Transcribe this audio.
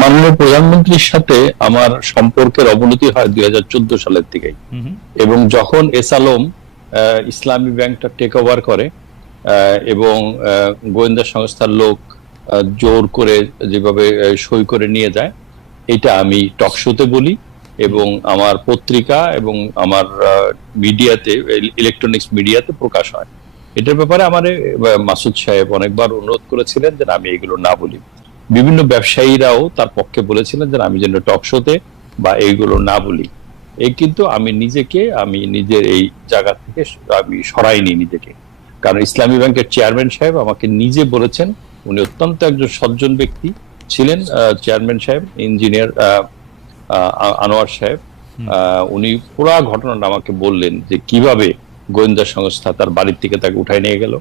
মাননীয় প্রধানমন্ত্রীর সাথে আমার সম্পর্কের অবনতি হয় দুই হাজার চোদ্দ সালের হুম। এবং যখন এস আলম ইসলামী ব্যাংকটা টেক ওভার করে এবং গোয়েন্দা সংস্থার লোক জোর করে যেভাবে সই করে নিয়ে যায় এটা আমি টক শোতে বলি এবং আমার পত্রিকা এবং আমার মিডিয়াতে ইলেকট্রনিক্স মিডিয়াতে প্রকাশ হয়। এটার ব্যাপারে আমার মাসুদ সাহেব অনেকবার অনুরোধ করেছিলেন যে আমি এগুলো না বলি। বিভিন্ন ব্যবসায়ীরাও তার পক্ষে বলেছিলেন যে আমি যেন টক শোতে বা এইগুলো না বলি। এই কিন্তু আমি নিজেকে আমি নিজের এই জায়গা থেকে আমি সরাইনি নিজেকে। কারণ ইসলামী ব্যাংকের চেয়ারম্যান সাহেব আমাকে নিজে বলেছেন উনি অত্যন্ত একজন সজ্জন ব্যক্তি ছিলেন চেয়ারম্যান সাহেব ইঞ্জিনিয়ার আনোয়ার সাহেব। আহ, উনি পুরা ঘটনাটা আমাকে বললেন যে কীভাবে গোয়েন্দা সংস্থা তার বাড়ির থেকে তাকে উঠায় নিয়ে গেল।